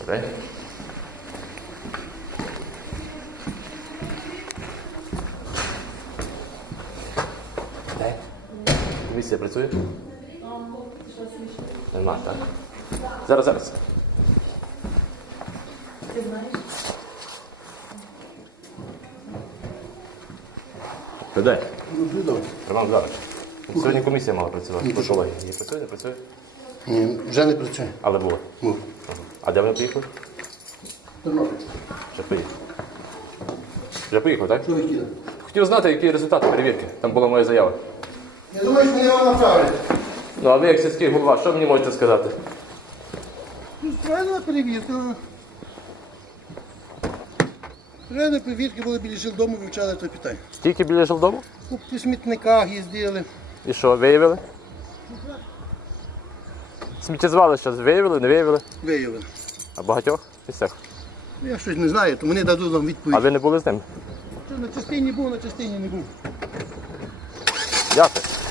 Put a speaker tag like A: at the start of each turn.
A: Добре. Де? Комісія працює? Нема, так? Зараз.
B: Ти знаєш?
A: Де?
C: Добре.
A: Роман Михайлович, сьогодні комісія мала працювати. По екології. Її працює, не працює?
C: Ні, вже не працює.
A: Але було.
C: Був.
A: Ага. А де вони поїхали?
C: Тернопіль.
A: Вже поїхали. Вже поїхали, так?
C: Що ви хотіли?
A: Хотів знати, які результати перевірки. Там була моя заява.
C: Я думаю, що мене вам направлять.
A: Ну, а ви як сільський голова, що мені можете сказати?
C: Правильна перевірка. Правильна перевірка були біля жилдому, вивчали це питання.
A: Тільки біля жилдому?
C: По смітниках їздили.
A: І що, виявили? Сміттєзвалище виявили, не виявили?
C: Виявили.
A: А багатьох місцях?
C: Я щось не знаю, то вони дадуть вам
A: А
C: відповідь.
A: ви не були з ним?
C: Що на частині був, на частині не був.
A: Дякую.